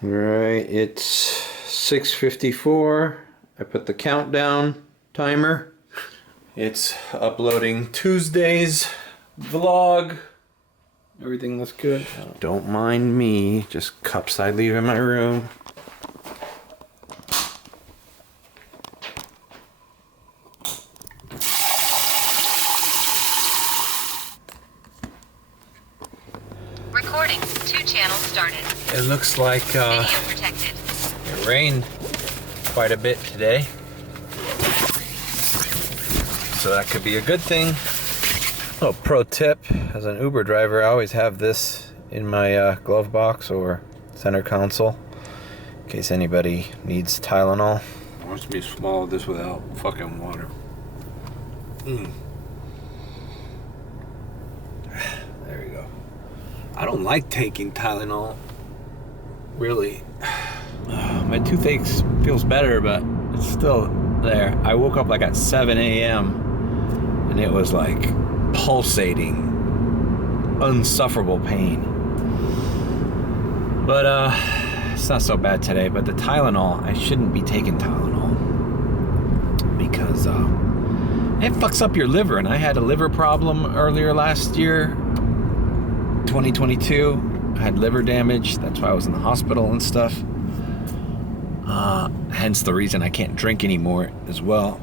Right, it's 6:54. I put the countdown timer. It's uploading Tuesday's vlog. Everything looks good. Don't mind me, just cups I leave in my room. Recording. 2 channels started. It looks like Video protected. it rained quite a bit today. So that could be a good thing. Oh, pro tip, as an Uber driver, I always have this in my glove box or center console in case anybody needs Tylenol. Watch me swallow this without fucking water. There you go. I don't like taking Tylenol, really. My toothache feels better, but it's still there. I woke up like at 7 a.m. and it was like pulsating, unsufferable pain. But it's not so bad today. But the Tylenol, I shouldn't be taking Tylenol because it fucks up your liver. And I had a liver problem earlier last year, 2022. I had liver damage. That's why I was in the hospital and stuff. Hence the reason I can't drink anymore as well.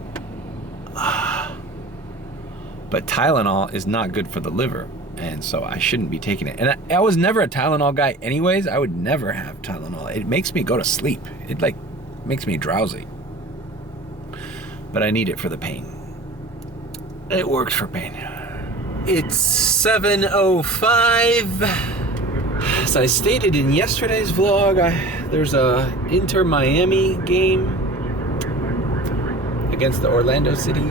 But Tylenol is not good for the liver, and so I shouldn't be taking it. And I was never a Tylenol guy anyways. I would never have Tylenol. It makes me go to sleep. It like makes me drowsy. But I need it for the pain. It works for pain. It's 7:05. As I stated in yesterday's vlog, there's a Inter Miami game against the Orlando City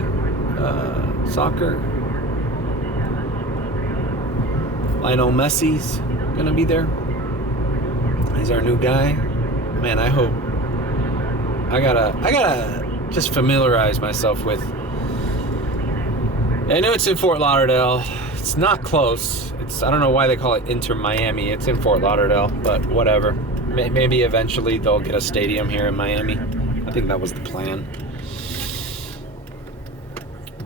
soccer. Lionel Messi's gonna be there. He's our new guy. Man, I hope. I gotta just familiarize myself with. I know it's in Fort Lauderdale. It's not close. I don't know why they call it Inter Miami. It's in Fort Lauderdale, but whatever. Maybe eventually they'll get a stadium here in Miami. I think that was the plan.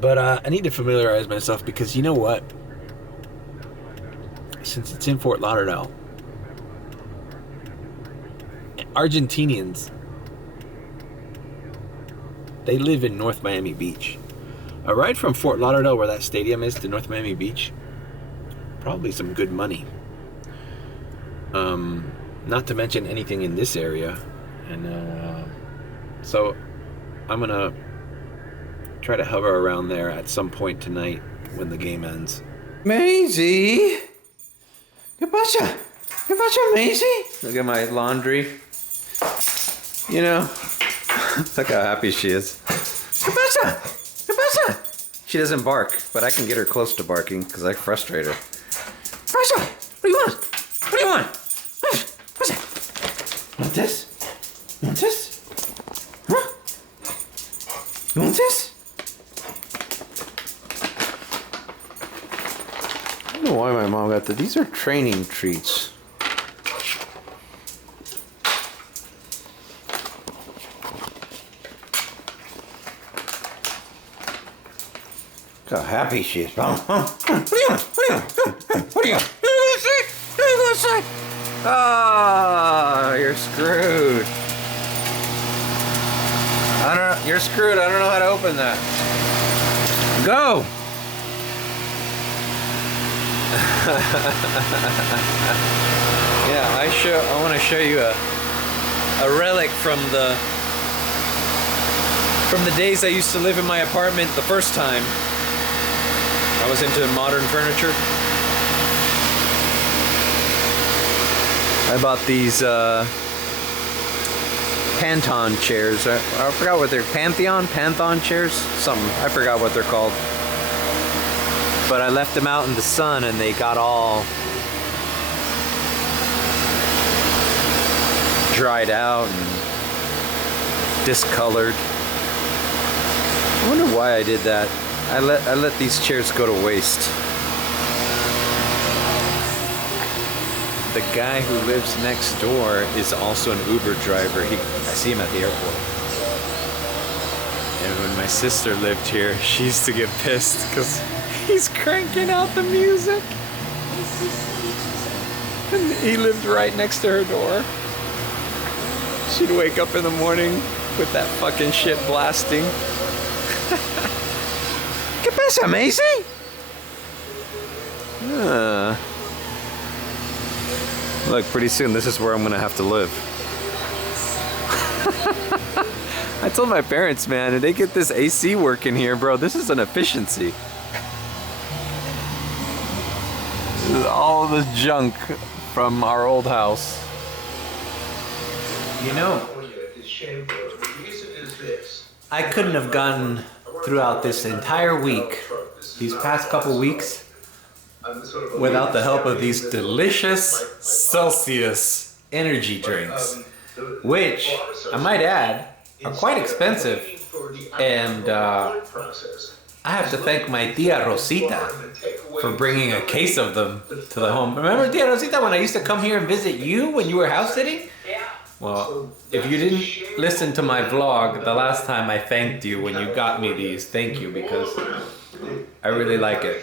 But I need to familiarize myself because you know what? Since it's in Fort Lauderdale, Argentinians, they live in North Miami Beach. A ride from Fort Lauderdale, where that stadium is, to North Miami Beach, probably some good money. Not to mention anything in this area. And so I'm gonna try to hover around there at some point tonight when the game ends. Maisie! ¿Qué pasa? ¿Qué pasa, Maisie? Look at my laundry. You know, look how happy she is. ¿Qué pasa? ¿Qué pasa? She doesn't bark, but I can get her close to barking because I frustrate her. ¿Qué pasa? What do you want? What do you want? What's it? Want this? Want this? Huh? You want this? I don't know why my mom got that. These are training treats. Look how happy she is. What do you want? What do you want? What do you want? Ah, you're screwed. You're screwed. I don't know how to open that. Go. Yeah, I want to show you a relic from the days I used to live in my apartment the first time. I was into modern furniture. I bought these Panton chairs. I forgot what they're Pantheon chairs? Something. I forgot what they're called. But I left them out in the sun and they got all dried out and discolored. I wonder why I did that. I let these chairs go to waste. the guy who lives next door is also an Uber driver. I see him at the airport. And when my sister lived here, she used to get pissed because he's cranking out the music. And he lived right next to her door. She'd wake up in the morning with that fucking shit blasting. ¿Qué pasa, Messi? Look, pretty soon this is where I'm gonna have to live. I told my parents, man, if they get this AC working here, bro, this is an efficiency. This is all this junk from our old house. You know, I couldn't have gotten throughout this entire week, these past couple weeks, without the help of these delicious Celsius energy drinks, which, I might add, are quite expensive. And I have to thank my tia Rosita for bringing a case of them to the home. Remember, tia Rosita, when I used to come here and visit you when you were house sitting? Well, if you didn't listen to my vlog the last time I thanked you when you got me these, thank you, because I really like it.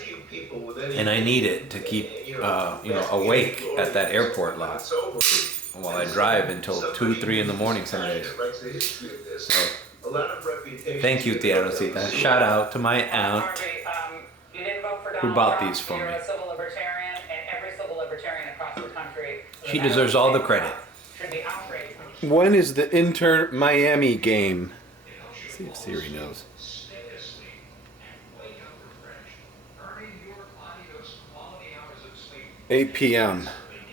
And I need it to keep, awake at that airport lot while I drive until 2, 3 in the morning some days. So, thank you, tia Rosita. Shout out to my aunt who bought these for me. She deserves all the credit. When is the Inter Miami game? Let's see if Siri knows. 8 p.m.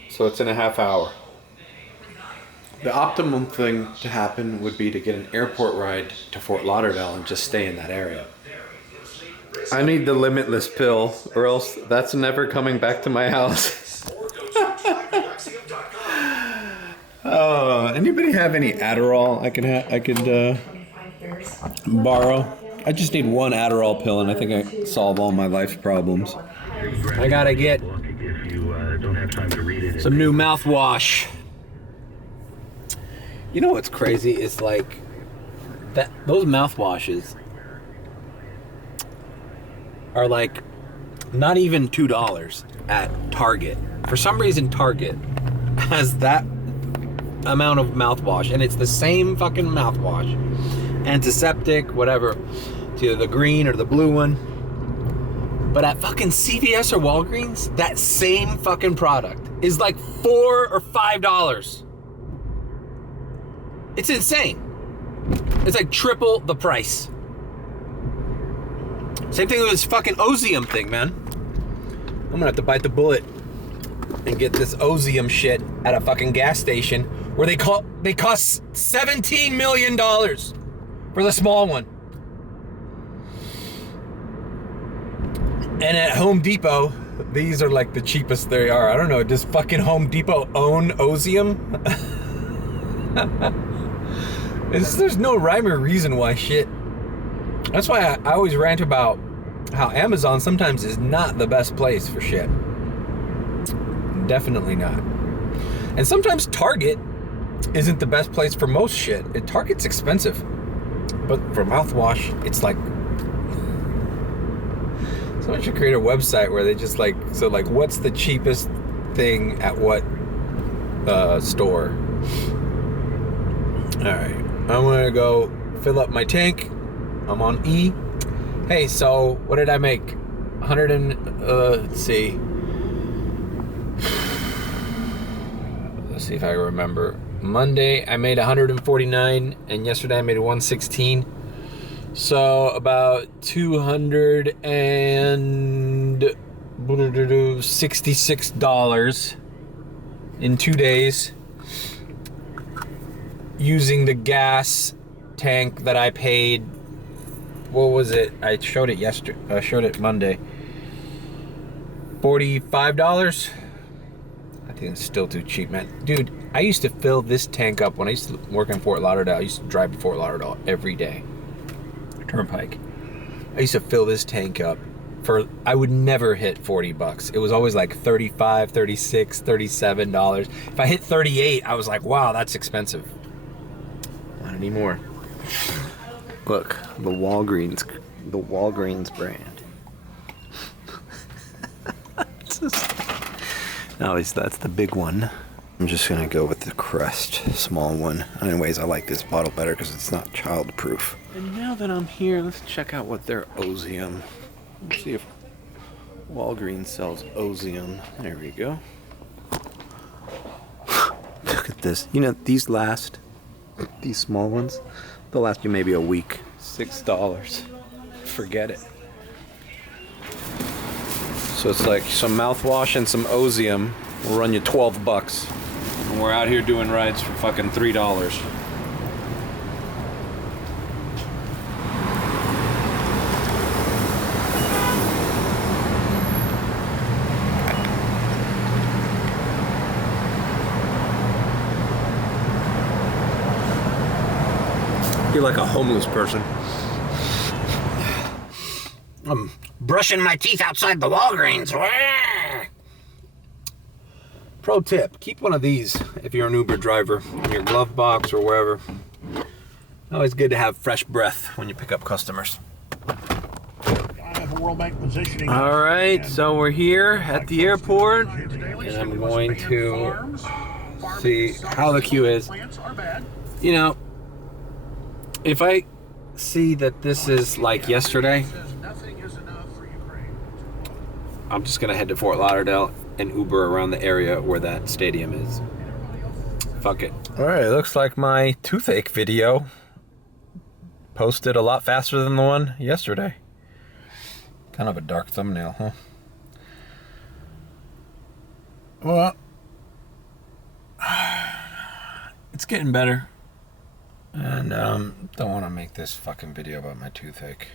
So it's in a half hour. The optimum thing to happen would be to get an airport ride to Fort Lauderdale and just stay in that area. I need the limitless pill, or else that's never coming back to my house. Anybody have any Adderall I could borrow? I just need one Adderall pill and I think I solve all my life's problems. I gotta get some new mouthwash. You know what's crazy is like that those mouthwashes are like not even $2 at Target. For some reason Target has that amount of mouthwash, and it's the same fucking mouthwash, antiseptic, whatever. It's either the green or the blue one. But at fucking CVS or Walgreens, that same fucking product is like $4 or $5. It's insane. It's like triple the price. Same thing with this fucking Ozium thing, man. I'm gonna have to bite the bullet and get this Ozium shit at a fucking gas station where they cost $17 million for the small one. And at Home Depot, these are like the cheapest they are. I don't know, does fucking Home Depot own Ozium? There's no rhyme or reason why shit. That's why I always rant about how Amazon sometimes is not the best place for shit. Definitely not. And sometimes Target isn't the best place for most shit. Target's expensive. But for mouthwash, it's like... Someone should create a website where they just like... So like, what's the cheapest thing at what store? Alright. I'm gonna go fill up my tank. I'm on E. Hey, so what did I make? 100 and... let's see. Let's see if I remember. Monday I made 149 and yesterday I made 116. So about $266 in 2 days using the gas tank that I paid. What was it? I showed it yesterday. I showed it Monday. $45. I think it's still too cheap, man. Dude, I used to fill this tank up when I used to work in Fort Lauderdale. I used to drive to Fort Lauderdale every day. Turnpike. I used to fill this tank up I would never hit 40 bucks. It was always like 35, 36, $37. If I hit 38, I was like, wow, that's expensive. Not anymore. Look, the Walgreens brand. No, that's the big one. I'm just gonna go with the Crest small one. Anyways, I like this bottle better because it's not child-proof. And now that I'm here, let's check out what their Ozium. Let's see if Walgreens sells Ozium. There we go. Look at this. You know, these small ones, they'll last you maybe a week. $6. Forget it. So it's like some mouthwash and some Ozium will run you 12 bucks. And we're out here doing rides for fucking $3. You're like a homeless person. I'm brushing my teeth outside the Walgreens. Pro tip, keep one of these if you're an Uber driver in your glove box or wherever. Always good to have fresh breath when you pick up customers. I have a World Bank positioning. All right, so we're here at the airport, and I'm going to see how the queue is. You know, if I see that this is like yesterday, I'm just gonna head to Fort Lauderdale and Uber around the area where that stadium is. Fuck it. All right, it looks like my toothache video posted a lot faster than the one yesterday. Kind of a dark thumbnail, huh? Well, it's getting better. And don't want to make this fucking video about my toothache.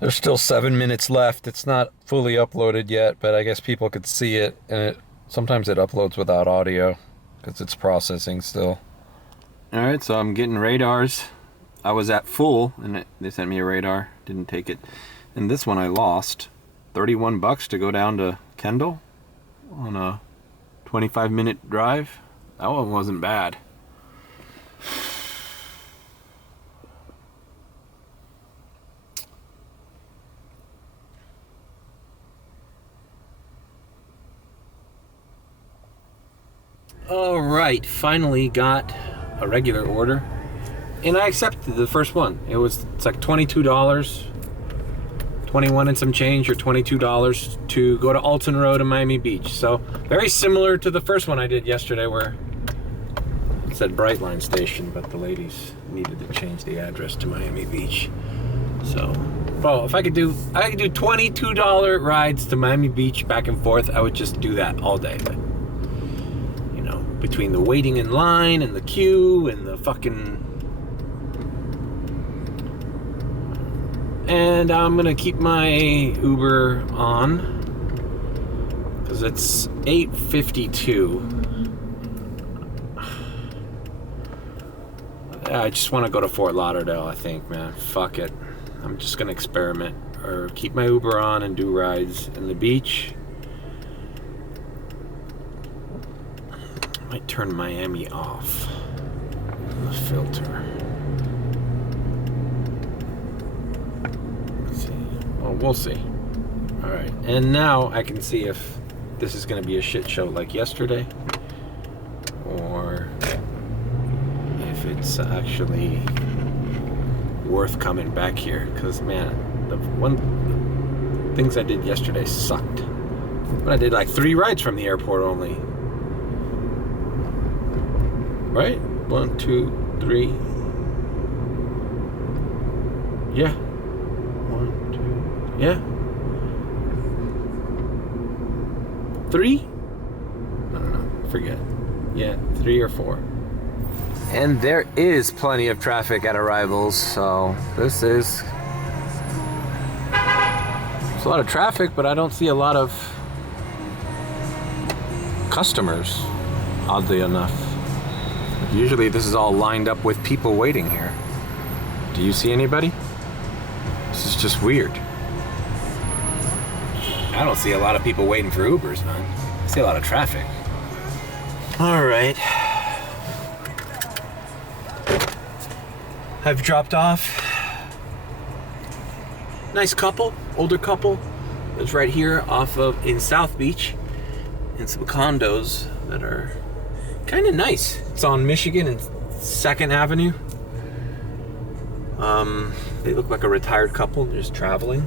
There's still 7 minutes left. It's not fully uploaded yet, but I guess people could see it. And sometimes it uploads without audio because it's processing still. All right, so I'm getting radars. I was at full, and they sent me a radar. Didn't take it. And this one I lost. 31 bucks to go down to Kendall on a 25-minute drive. That one wasn't bad. All right, finally got a regular order, and I accepted the first one. It's like $22, 21 and some change, or $22 to go to Alton Road in Miami Beach. So very similar to the first one I did yesterday, where it said Brightline Station, but the ladies needed to change the address to Miami Beach. So, well, if I could do $22 rides to Miami Beach back and forth, I would just do that all day. But between the waiting in line and the queue and the fucking... And I'm gonna keep my Uber on because it's 8:52. I just want to go to Fort Lauderdale, I think, man. Fuck it. I'm just gonna experiment or keep my Uber on and do rides in the beach. Might turn Miami off. The filter. Let's see. Well, we'll see. All right, and now I can see if this is going to be a shit show like yesterday, or if it's actually worth coming back here. Because man, the things I did yesterday sucked. But I did like 3 rides from the airport only. Right? 1, 2, 3. Yeah. 1, 2. Yeah. 3? I don't know. Forget. Yeah, 3 or 4. And there is plenty of traffic at arrivals, so this is... There's a lot of traffic, but I don't see a lot of customers, oddly enough. Usually this is all lined up with people waiting here. Do you see anybody? This is just weird. I don't see a lot of people waiting for Ubers, man. I see a lot of traffic. All right. I've dropped off. Nice couple, older couple. It's right here in South Beach, in some condos that are kind of nice. It's on Michigan and 2nd Avenue. They look like a retired couple just traveling.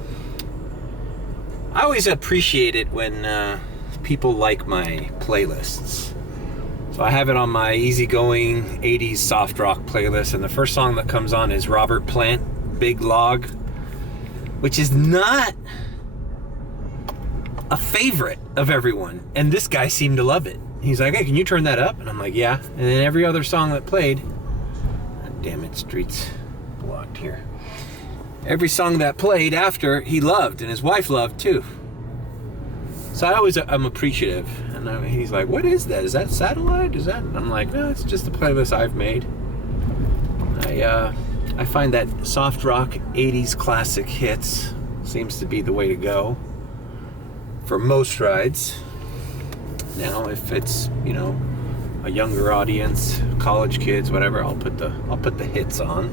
I always appreciate it when people like my playlists. So I have it on my easygoing 80s soft rock playlist, and the first song that comes on is Robert Plant, Big Log, which is not a favorite of everyone. And this guy seemed to love it. He's like, hey, can you turn that up? And I'm like, yeah. And then every other song that played, God damn it, streets blocked here. Every song that played after, he loved, and his wife loved too. So I'm appreciative. And he's like, what is that? Is that satellite? Is that? And I'm like, no, it's just a playlist I've made. I find that soft rock 80s classic hits seems to be the way to go for most rides. Now, if it's, you know, a younger audience, college kids, whatever, I'll put the hits on.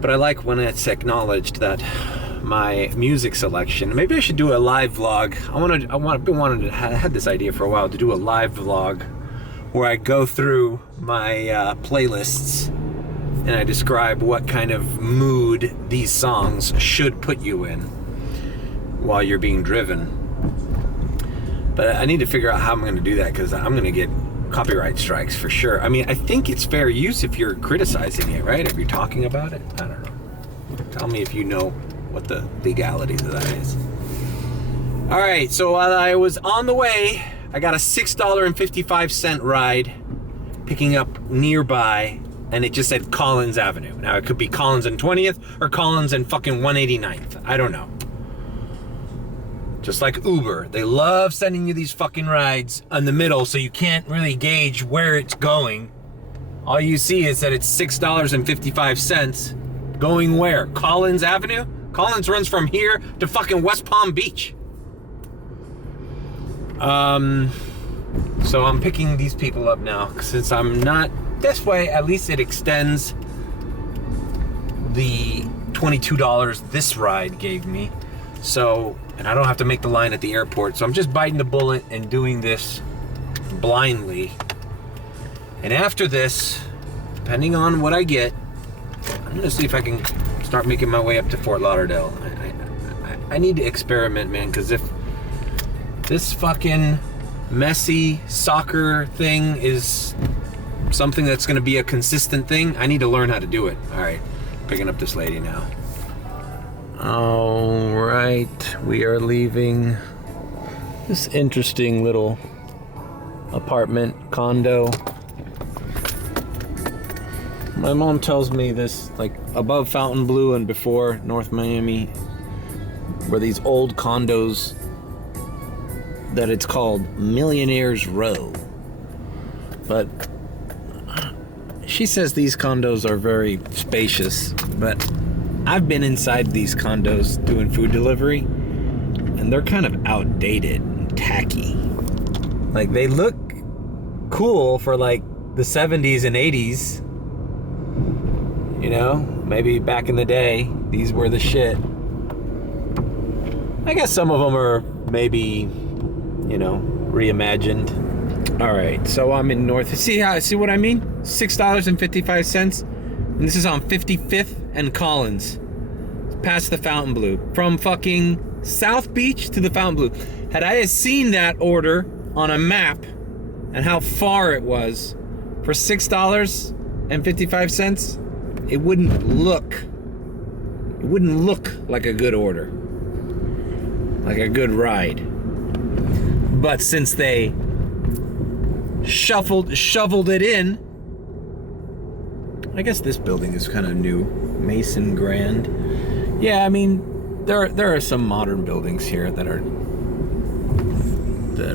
But I like when it's acknowledged that my music selection. Maybe I should do a live vlog. I had this idea for a while to do a live vlog where I go through my playlists and I describe what kind of mood these songs should put you in while you're being driven. But I need to figure out how I'm going to do that, because I'm going to get copyright strikes for sure. I mean, I think it's fair use if you're criticizing it, right? If you're talking about it. I don't know. Tell me if you know what the legalities of that is. All right, so while I was on the way, I got a $6.55 ride picking up nearby, and it just said Collins Avenue. Now, it could be Collins and 20th or Collins and fucking 189th. I don't know. Just like Uber, they love sending you these fucking rides in the middle, so you can't really gauge where it's going. All you see is that it's $6.55 going where? Collins Avenue? Collins runs from here to fucking West Palm Beach. So I'm picking these people up now. Since I'm not this way, at least it extends the $22 this ride gave me. So, and I don't have to make the line at the airport. So I'm just biting the bullet and doing this blindly. And after this, depending on what I get, I'm gonna see if I can start making my way up to Fort Lauderdale. I need to experiment, man, because if this fucking Messi soccer thing is something that's gonna be a consistent thing, I need to learn how to do it. All right, picking up this lady now. All right, we are leaving this interesting little apartment condo. My mom tells me this, like above Fontainebleau and before North Miami, were these old condos that it's called Millionaire's Row. But she says these condos are very spacious, but I've been inside these condos doing food delivery, and they're kind of outdated and tacky. Like, they look cool for like the 70s and 80s. You know, maybe back in the day, these were the shit. I guess some of them are maybe, you know, reimagined. All right, so I'm in North. See what I mean? $6.55, and this is on 55th and Collins, past the Fontainebleau, from fucking South Beach to the Fontainebleau. Had I seen that order on a map and how far it was for $6.55, it wouldn't look like a good order, like a good ride. But since they shoveled it in, I guess this building is kind of new, Mason Grand. Yeah, I mean, there are some modern buildings here that are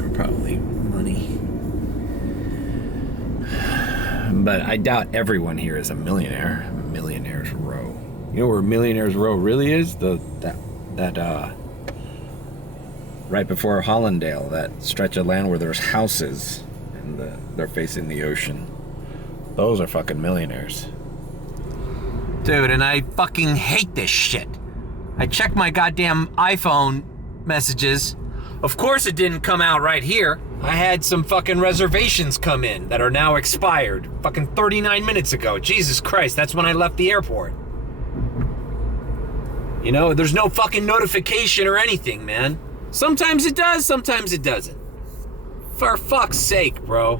probably money. But I doubt everyone here is a millionaire. Millionaires Row. You know where Millionaires Row really is? That right before Hollandale, that stretch of land where there's houses and they're facing the ocean. Those are fucking millionaires. Dude, and I fucking hate this shit. I checked my goddamn iPhone messages. Of course it didn't come out right here. I had some fucking reservations come in that are now expired. Fucking 39 minutes ago. Jesus Christ, that's when I left the airport. You know, there's no fucking notification or anything, man. Sometimes it does, sometimes it doesn't. For fuck's sake, bro.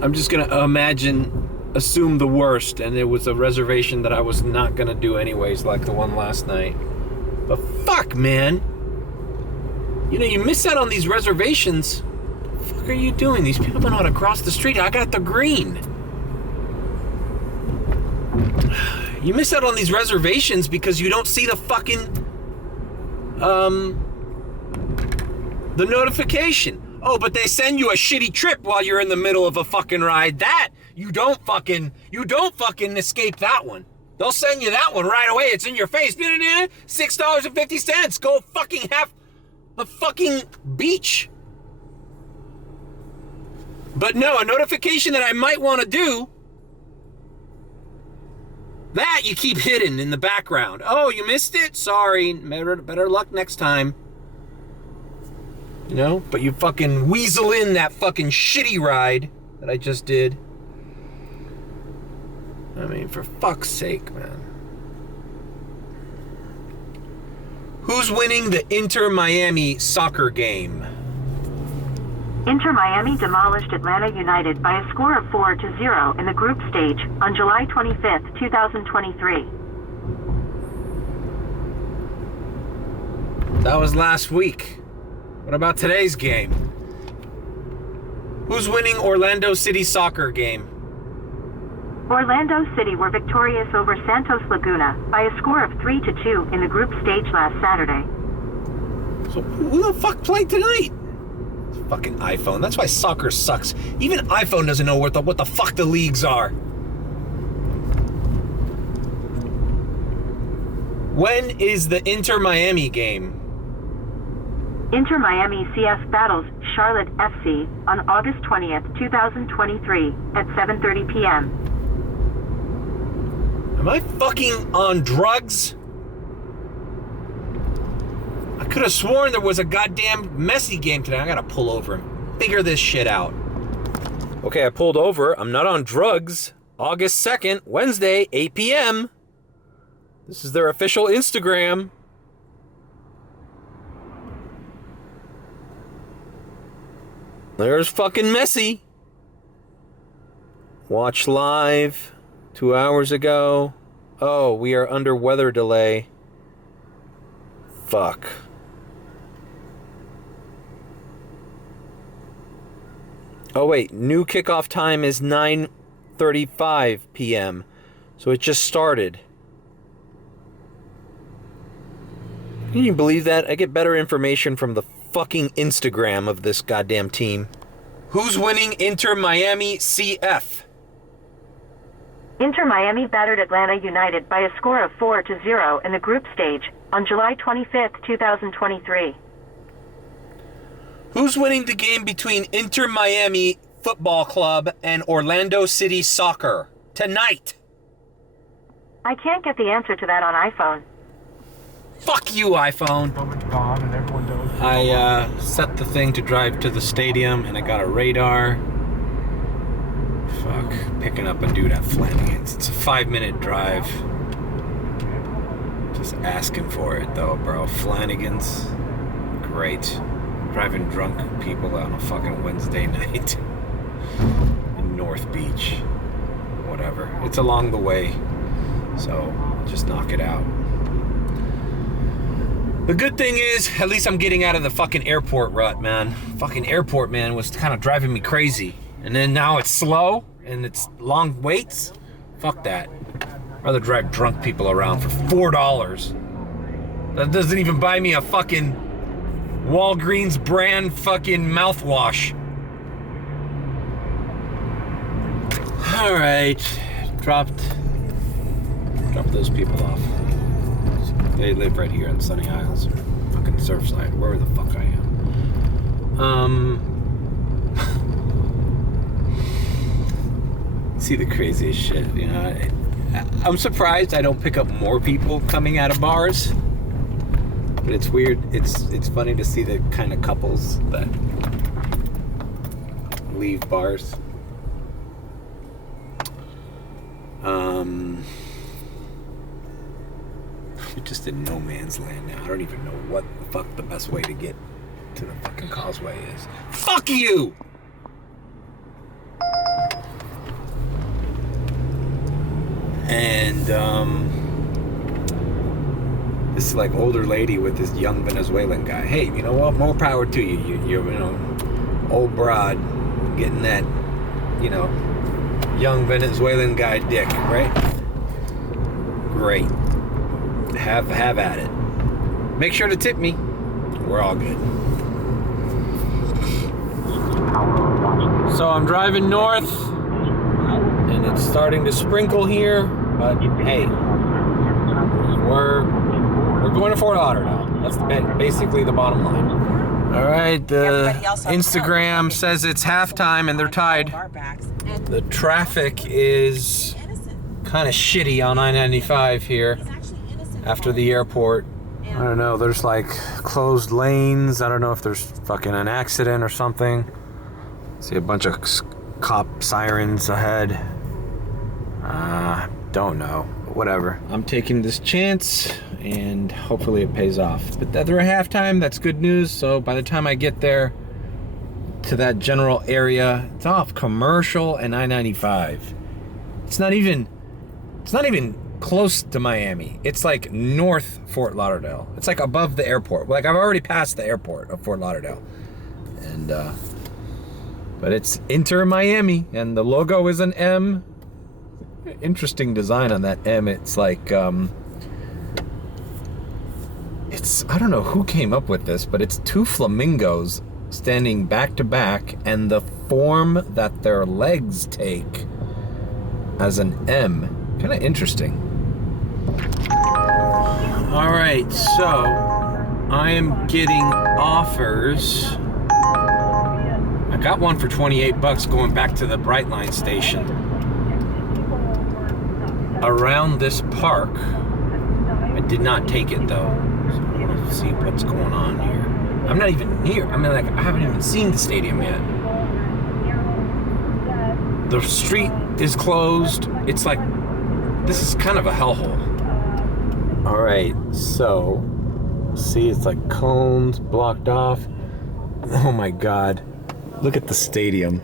I'm just gonna assume the worst, and it was a reservation that I was not gonna do anyways, like the one last night. But fuck, man. You know, you miss out on these reservations. What the fuck are you doing? These people don't know how to cross the street. I got the green. You miss out on these reservations because you don't see the fucking, the notification. Oh, but they send you a shitty trip while you're in the middle of a fucking ride. That, you don't fucking escape that one. They'll send you that one right away. It's in your face. $6.50. Go fucking have the fucking beach. But no, a notification that I might want to do, that you keep hidden in the background. Oh, you missed it? Sorry. Better luck next time. You know? But you fucking weasel in that fucking shitty ride that I just did. I mean, for fuck's sake, man. Who's winning the Inter-Miami soccer game? Inter Miami demolished Atlanta United by a score of 4-0 in the group stage on July 25th, 2023. That was last week. What about today's game? Who's winning Orlando City soccer game? Orlando City were victorious over Santos Laguna by a score of 3-2 in the group stage last Saturday. So who the fuck played tonight? Fucking iPhone. That's why soccer sucks. Even iPhone doesn't know what the fuck the leagues are. When is the Inter-Miami game? Inter Miami CF battles Charlotte FC on August 20th, 2023 at 7:30 p.m. Am I fucking on drugs? I could have sworn there was a goddamn Messi game today. I gotta pull over and figure this shit out. Okay, I pulled over. I'm not on drugs. August 2nd, Wednesday, 8 p.m. This is their official Instagram. There's fucking Messi. Watch live 2 hours ago. Oh, we are under weather delay. Fuck. Oh wait, new kickoff time is 9:35 p.m. So it just started. Can you believe that? I get better information from the fucking Instagram of this goddamn team. Who's winning Inter Miami CF? Inter Miami battered Atlanta United by a score of 4-0 in the group stage on July 25th, 2023. Who's winning the game between Inter Miami Football Club and Orlando City Soccer tonight? I can't get the answer to that on iPhone. Fuck you, iPhone. I set the thing to drive to the stadium and I got a radar. Fuck, picking up a dude at Flanagan's. It's a 5-minute drive. Just asking for it though, bro. Flanagan's, great. Driving drunk people on a fucking Wednesday night in North Beach. Whatever. It's along the way, so just knock it out. The good thing is, at least I'm getting out of the fucking airport rut, man. Fucking airport, man, was kind of driving me crazy. And then now it's slow, and it's long waits. Fuck that. I'd rather drive drunk people around for $4. That doesn't even buy me a fucking Walgreens brand fucking mouthwash. All right, dropped those people off. They live right here in Sunny Isles, or fucking Surfside, wherever the fuck I am. See the craziest shit, you know. I'm surprised I don't pick up more people coming out of bars, but it's weird. It's funny to see the kind of couples that leave bars. We're just in no man's land now. I don't even know what the fuck the best way to get to the fucking causeway is. Fuck you! And this like older lady with this young Venezuelan guy. Hey, you know what? More power to you. You're you know, old broad getting that, you know, young Venezuelan guy dick, right? Great. Have at it. Make sure to tip me. We're all good. So I'm driving north, and it's starting to sprinkle here, but hey, we're going to Fort Lauderdale. That's basically the bottom line. All right, the Instagram says it's halftime and they're tied. The traffic is kind of shitty on I-95 here after the airport. I don't know, there's like closed lanes. I don't know if there's fucking an accident or something. See a bunch of cop sirens ahead. Don't know, whatever. I'm taking this chance and hopefully it pays off. But they're at halftime, that's good news. So by the time I get there to that general area, it's off Commercial and I-95. It's not even close to Miami. It's like north Fort Lauderdale. It's like above the airport. Like I've already passed the airport of Fort Lauderdale. And but it's Inter Miami and the logo is an M. Interesting design on that M. It's like it's, I don't know who came up with this, but it's two flamingos standing back to back and the form that their legs take as an M. Kind of interesting. All right, so I am getting offers. I got one for $28 going back to the Brightline station around this park. I did not take it though. So I want to see what's going on here. I'm not even near. I mean, like, I haven't even seen the stadium yet. The street is closed. It's like, this is kind of a hellhole. All right, so see, it's like cones blocked off. Oh my God, look at the stadium.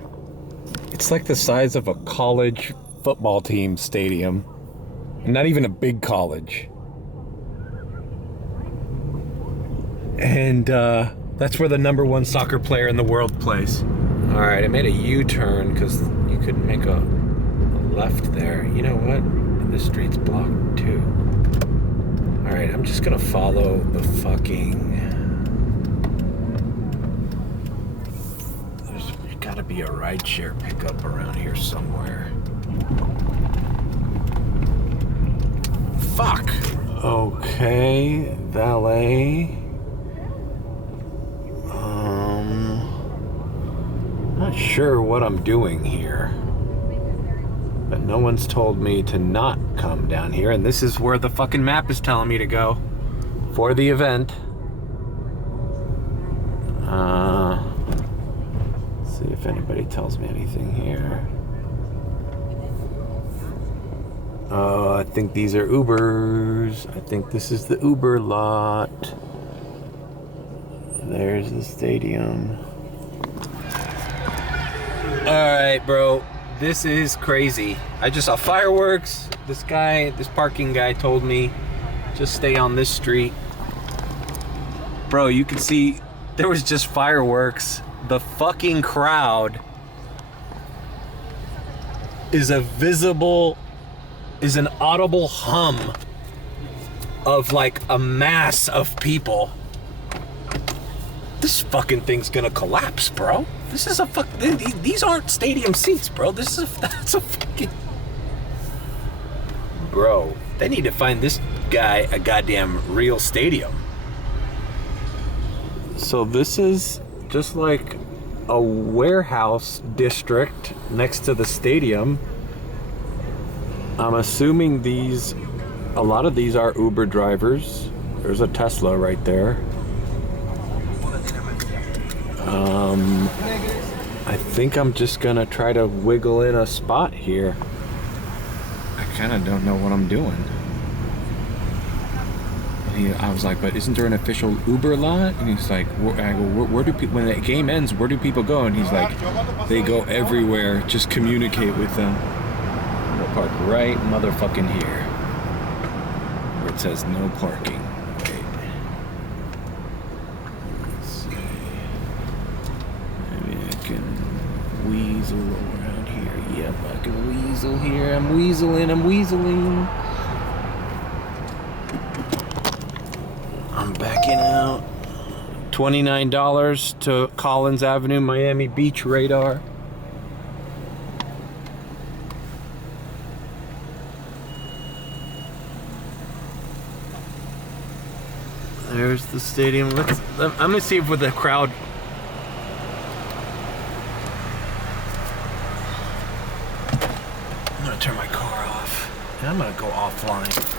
It's like the size of a college football team stadium. Not even a big college. And that's where the #1 soccer player in the world plays. All right, I made a U-turn because you could make a left there. You know what? This street's blocked too. All right, I'm just gonna follow the fucking... There's gotta be a rideshare pickup around here somewhere. Fuck! Okay, valet. Not sure what I'm doing here. But no one's told me to not come down here, and this is where the fucking map is telling me to go for the event. See if anybody tells me anything here. Oh, I think these are Ubers. I think this is the Uber lot. There's the stadium. All right, bro. This is crazy. I just saw fireworks. This parking guy told me, just stay on this street. Bro, you can see there was just fireworks. The fucking crowd is an audible hum of like a mass of people. This fucking thing's gonna collapse, bro. This is a fuck. These aren't stadium seats, bro. That's a fucking. Bro, they need to find this guy a goddamn real stadium. So this is just like a warehouse district next to the stadium. I'm assuming a lot of these are Uber drivers. There's a Tesla right there. I think I'm just gonna try to wiggle in a spot here. I kind of don't know what I'm doing. I was like, but isn't there an official Uber lot? And he's like, I go, where do people, when the game ends, where do people go? And he's like, they go everywhere. Just communicate with them. I'm gonna park right motherfucking here, where it says no parking. Wait. Let's see. Maybe I can weasel around here. Yep, I can weasel here. I'm weaseling. I'm backing out. $29 to Collins Avenue, Miami Beach radar. There's the stadium. I'm gonna see if with the crowd. I'm gonna turn my car off and I'm gonna go offline.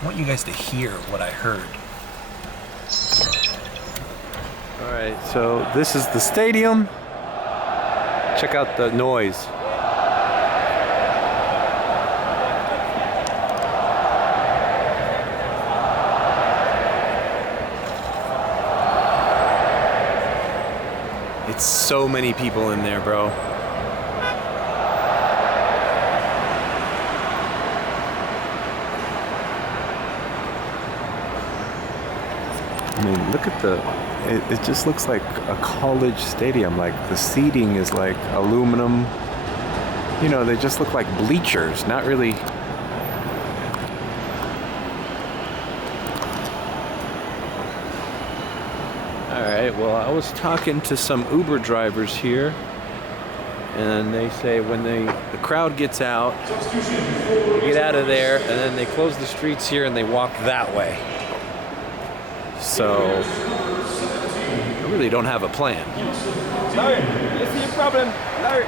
I want you guys to hear what I heard. All right, so this is the stadium. Check out the noise. It's so many people in there, bro. I mean, look at it just looks like a college stadium. Like the seating is like aluminum. You know, they just look like bleachers, not really. All right, well, I was talking to some Uber drivers here, and they say when the crowd gets out, they get out of there, and then they close the streets here and they walk that way. So, I really don't have a plan. Larry, you see a problem? Larry.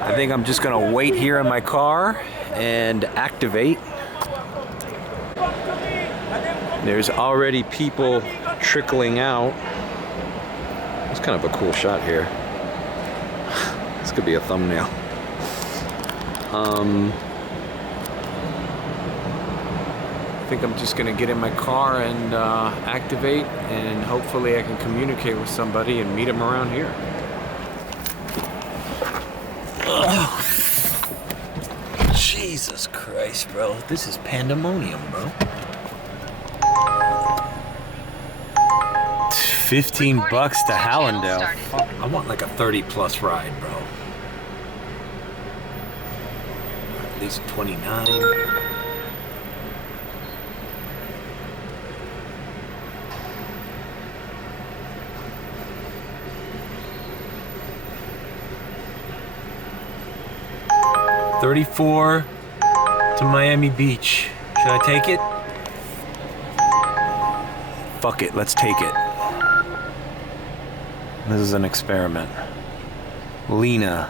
I think I'm just gonna wait here in my car and activate. There's already people trickling out. It's kind of a cool shot here. This could be a thumbnail. I think I'm just gonna get in my car and activate, and hopefully I can communicate with somebody and meet them around here. Oh. Jesus Christ, bro. This is pandemonium, bro. 15 bucks to Hallandale. Fuck, I want like a 30+ ride, bro. At least 29. $34 to Miami Beach. Should I take it? Fuck it, let's take it. This is an experiment. Lena.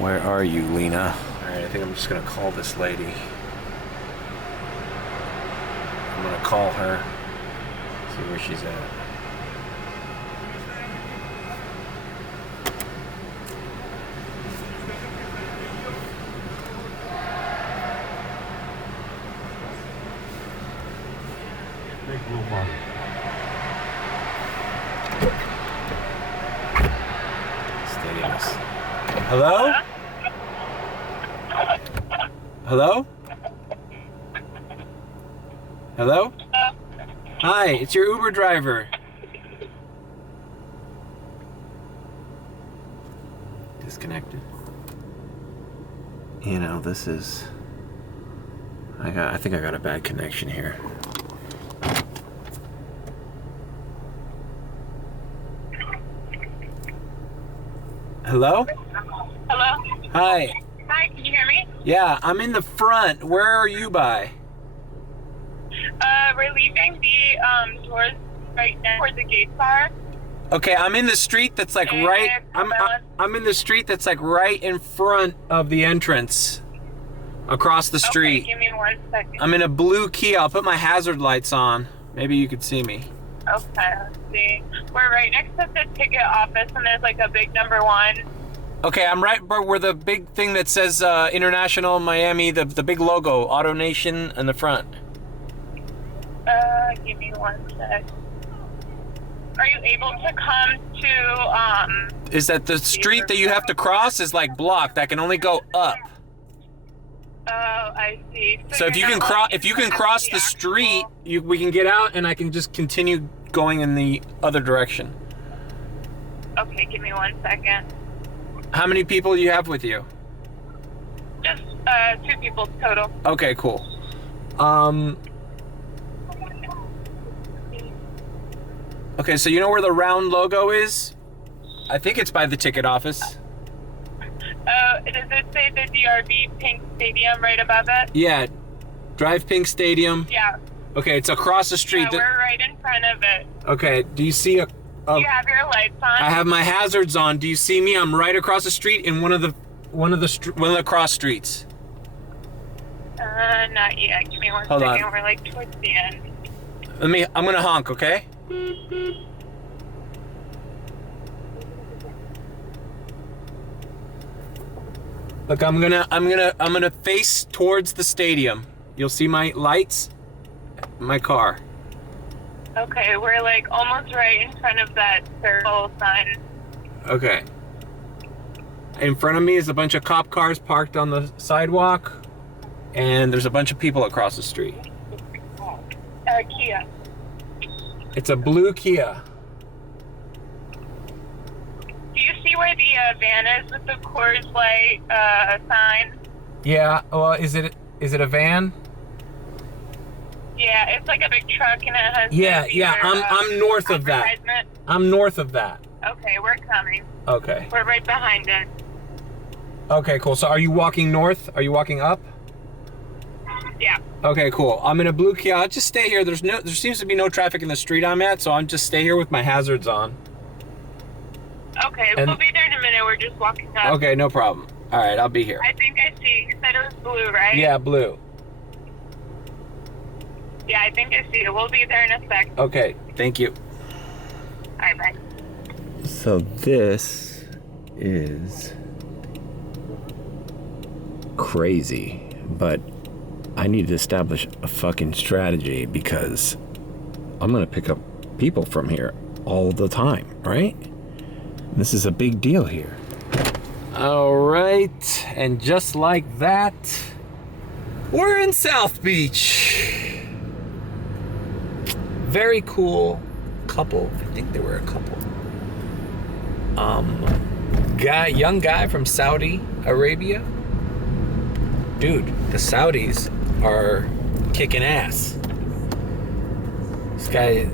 Where are you, Lena? Alright, I think I'm just gonna call this lady. I'm gonna call her, see where she's at. Hello? Hello? Hello? Hi, it's your Uber driver. Disconnected. You know, this is... I think I got a bad connection here. Hello? Hello? Hi. Hi, can you hear me? Yeah, I'm in the front. Where are you by? We're leaving the doors right now where the gates are. Okay, I'm in the street that's like right. I'm in the street that's like right in front of the entrance. Across the street. Okay, give me 1 second. I'm in a blue Kia. I'll put my hazard lights on. Maybe you could see me. Okay, let's see. We're right next to the ticket office, and there's like a big number 1. Okay, I'm right where the big thing that says International Miami, the big logo, Auto Nation in the front. Give me 1 sec. Are you able to come to, Is that the street that you have to cross is like blocked. I can only go up. Oh, I see. So if you can cross the street, we can get out and I can just continue going in the other direction. Okay, give me 1 second. How many people do you have with you? Just 2 people total. Okay, cool. Okay, so you know where the round logo is? I think it's by the ticket office. Does it say the DRV Pink Stadium right above it? Yeah, Drive Pink Stadium. Yeah. Okay, it's across the street. Yeah, we're right in front of it. Okay, do you see Do you have your lights on? I have my hazards on. Do you see me? I'm right across the street in one of the cross streets. Not yet. Give me 1 Hold second. on. We're like towards the end. I'm gonna honk, okay? Look, I'm gonna face towards the stadium. You'll see my lights, my car. Okay, we're like almost right in front of that circle sign. Okay. In front of me is a bunch of cop cars parked on the sidewalk, and there's a bunch of people across the street. Kia. It's a blue Kia. Do you see where the van is with the Coors Light sign? Yeah. Well, is it a van? Yeah, it's like a big truck and it has. Yeah. I'm north of that. I'm north of that. Okay, we're coming. Okay. We're right behind it. Okay, cool. So are you walking north? Are you walking up? Yeah. Okay, cool. I'm in a blue Kia. I'll just stay here. There seems to be no traffic in the street I'm at, so I'll just stay here with my hazards on. Okay, we'll be there in a minute. We're just walking up. Okay, no problem. All right, I'll be here. I think I see. You said it was blue, right? Yeah, blue. Yeah, I think I see it. We'll be there in a sec. Okay, thank you. All right, bye. So this is crazy, but I need to establish a fucking strategy because I'm gonna pick up people from here all the time, right? This is a big deal here. All right, and just like that, we're in South Beach. Very cool couple. I think they were a couple. Young guy from Saudi Arabia. Dude, the Saudis are kicking ass. This guy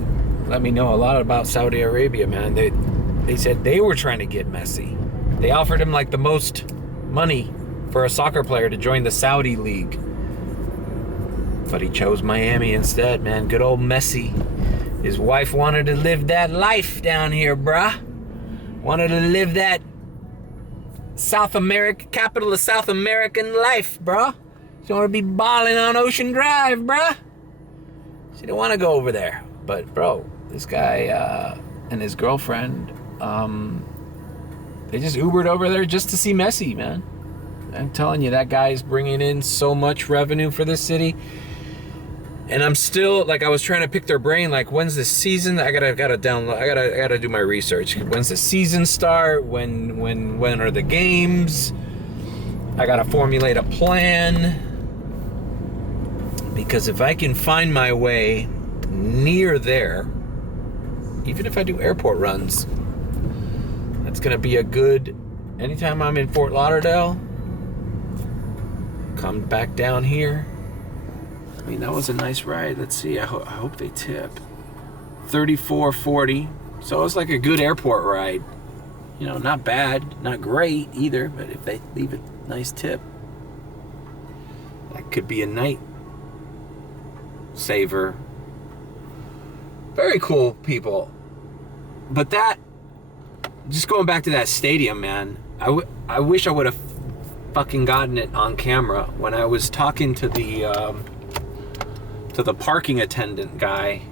let me know a lot about Saudi Arabia, man. They said they were trying to get Messi. They offered him like the most money for a soccer player to join the Saudi league. But he chose Miami instead, man. Good old Messi. His wife wanted to live that life down here, bruh. Wanted to live that South America, capital of South American life, bruh. She wanted to be balling on Ocean Drive, bruh. She didn't want to go over there. But, bro, this guy and his girlfriend, they just Ubered over there just to see Messi, man. I'm telling you, that guy is bringing in so much revenue for this city. And I'm still, like, I was trying to pick their brain, like, when's the season? I gotta download, I gotta do my research. When's the season start? When are the games? I gotta formulate a plan. Because if I can find my way near there, even if I do airport runs, that's gonna be a good, anytime I'm in Fort Lauderdale, come back down here. I mean, that was a nice ride. Let's see, I hope they tip. $34.40. So it was like a good airport ride. You know, not bad, not great either, but if they leave a nice tip, that could be a night saver. Very cool people. But that, just going back to that stadium, man, I wish I would have fucking gotten it on camera when I was talking to the parking attendant guy.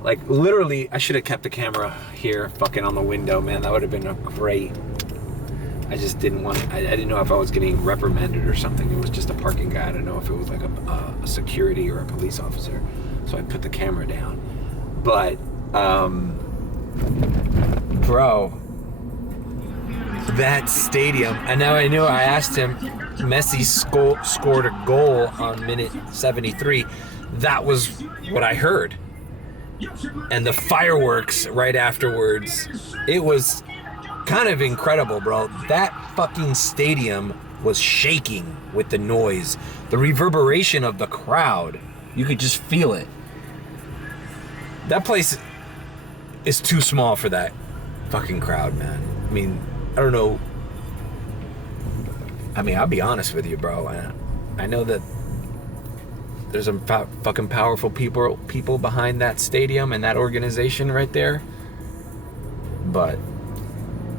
Like, literally, I should have kept the camera here, fucking on the window, man. That would have been a great. I just didn't want. I didn't know if I was getting reprimanded or something. It was just a parking guy. I didn't know if it was like a security or a police officer. So I put the camera down. But, bro, that stadium. And now I knew. I asked him. Messi scored a goal on minute 73. That was what I heard. And the fireworks right afterwards, it was kind of incredible, bro. That fucking stadium was shaking with the noise. The reverberation of the crowd, you could just feel it. That place is too small for that fucking crowd, man. I mean, I don't know. I mean, I'll be honest with you, bro. I know that there's some fucking powerful people behind that stadium and that organization right there. But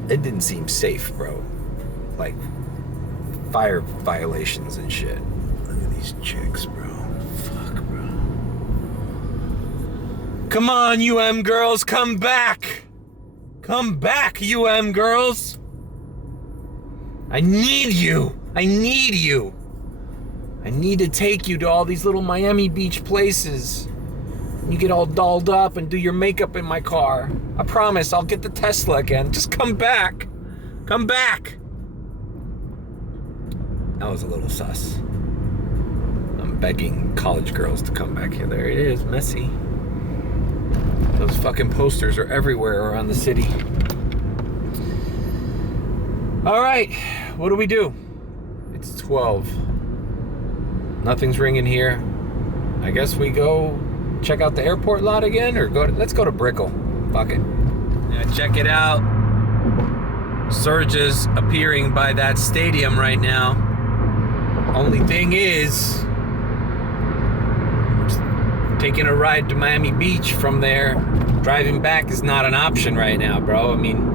it didn't seem safe, bro. Like, fire violations and shit. Look at these chicks, bro. Fuck, bro. Come on, UM girls, come back! Come back, UM girls! I need you! I need you! I need to take you to all these little Miami Beach places. You get all dolled up and do your makeup in my car. I promise I'll get the Tesla again. Just come back. Come back. That was a little sus. I'm begging college girls to come back here. There it is, Messi. Those fucking posters are everywhere around the city. All right, what do we do? It's 12. Nothing's ringing here. I guess we go check out the airport lot again, or let's go to Brickell. Fuck it. Yeah, check it out. Surges appearing by that stadium right now. Only thing is, taking a ride to Miami Beach from there, driving back is not an option right now, bro. I mean,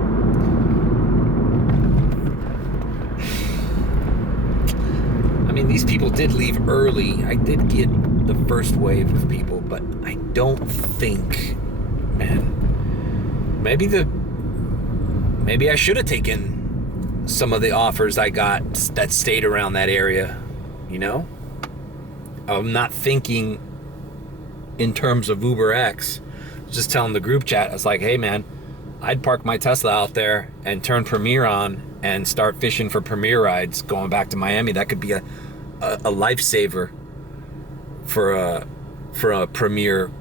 these people did leave early. I did get the first wave of people, but I don't think, man, maybe I should have taken some of the offers I got that stayed around that area, you know? I'm not thinking in terms of Uber X. Just telling the group chat, I was like, hey man, I'd park my Tesla out there and turn Premier on and start fishing for Premier rides going back to Miami. That could be a lifesaver for a Premier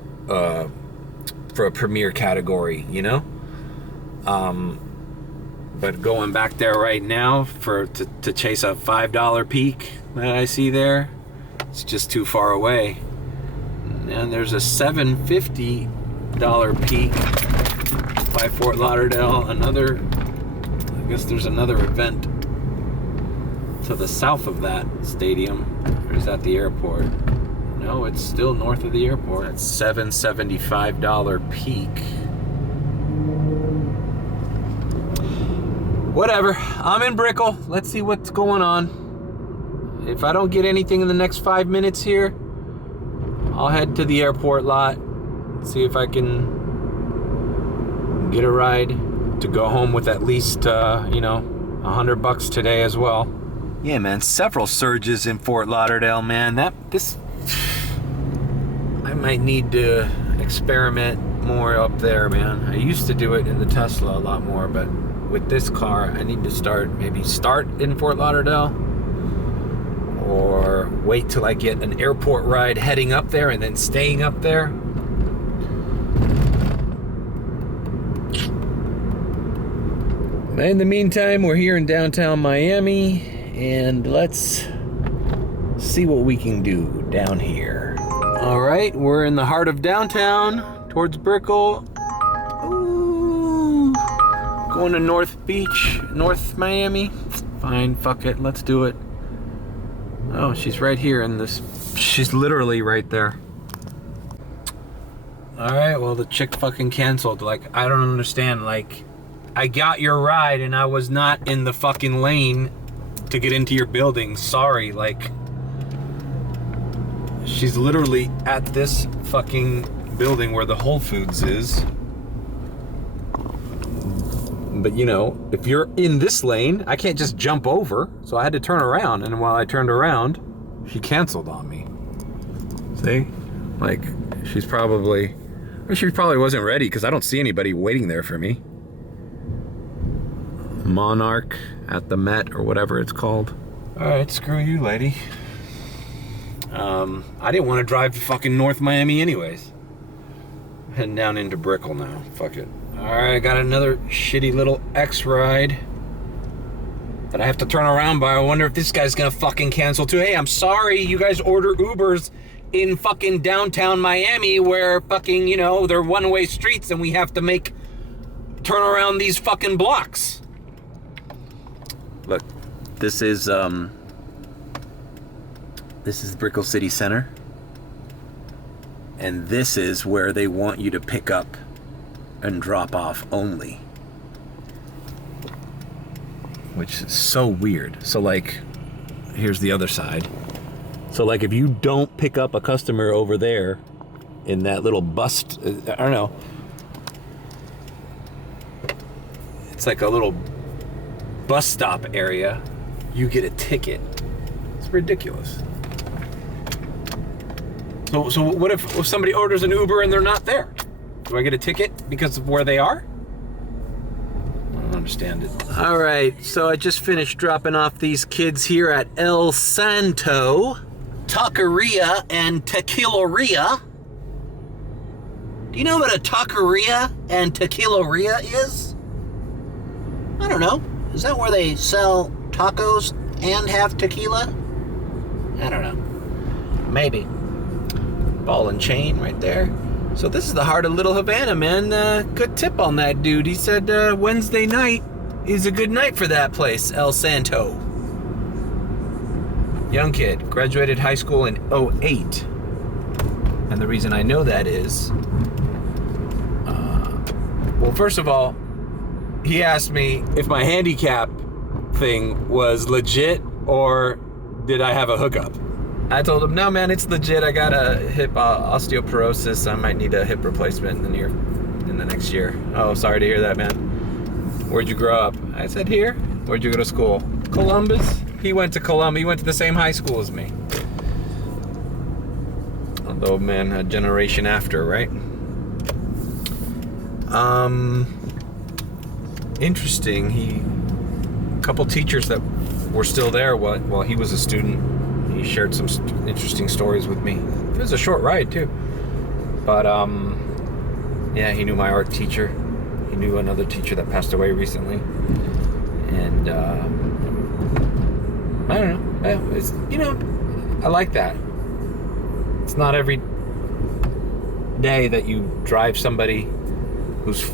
category, you know. But going back there right now to chase a $5 peak that I see there, it's just too far away. And there's a $750 peak by Fort Lauderdale. I guess there's another event to the south of that stadium. Or is that the airport? No, it's still north of the airport. That's $775 peak. Whatever. I'm in Brickell. Let's see what's going on. If I don't get anything in the next 5 minutes here, I'll head to the airport lot, see if I can get a ride to go home with at least, $100 today as well. Yeah, man, several surges in Fort Lauderdale, man. I might need to experiment more up there, man. I used to do it in the Tesla a lot more, but with this car, I need to start in Fort Lauderdale, or wait till I get an airport ride heading up there and then staying up there. In the meantime, we're here in downtown Miami, and let's see what we can do down here. All right, we're in the heart of downtown, towards Brickell. Ooh, Going to North Beach, North Miami. Fine, fuck it, let's do it. Oh, she's right here in this. She's literally right there. Alright, well, the chick fucking canceled. Like, I don't understand. Like, I got your ride and I was not in the fucking lane to get into your building. Sorry, like. She's literally at this fucking building where the Whole Foods is. But, you know, if you're in this lane, I can't just jump over. So I had to turn around. And while I turned around, she canceled on me. See? Like, she probably wasn't ready because I don't see anybody waiting there for me. Monarch at the Met or whatever it's called. Alright, screw you, lady. I didn't want to drive to fucking North Miami anyways. Heading down into Brickell now. Fuck it. Alright, I got another shitty little X ride that I have to turn around by. I wonder if this guy's gonna fucking cancel too. Hey, I'm sorry, you guys order Ubers in fucking downtown Miami where fucking, you know, they're one-way streets and we have to turn around these fucking blocks. Look, this is Brickell City Center. And this is where they want you to pick up and drop off only. Which is so weird. So like, here's the other side. So like if you don't pick up a customer over there in that little bus, I don't know. It's like a little bus stop area. You get a ticket. It's ridiculous. So what if somebody orders an Uber and they're not there? Do I get a ticket because of where they are? I don't understand it. All right, so I just finished dropping off these kids here at El Santo, Taqueria and Tequileria. Do you know what a taqueria and tequileria is? I don't know. Is that where they sell tacos and have tequila? I don't know. Maybe. Ball and chain right there. So this is the heart of Little Havana, man. Good tip on that dude. He said Wednesday night is a good night for that place, El Santo. Young kid, graduated high school in 2008. And the reason I know that is, well, first of all, he asked me if my handicap thing was legit or did I have a hookup. I told him, no, man, it's legit. I got a hip osteoporosis. I might need a hip replacement in the next year. Oh, sorry to hear that, man. Where'd you grow up? I said, here. Where'd you go to school? Columbus. He went to Columbus. He went to the same high school as me. Although, man, a generation after, right? Interesting. A couple teachers that were still there while he was a student. He shared some interesting stories with me. It was a short ride too, but yeah, he knew my art teacher. He knew another teacher that passed away recently, and I don't know. It's, you know, I like that. It's not every day that you drive somebody who's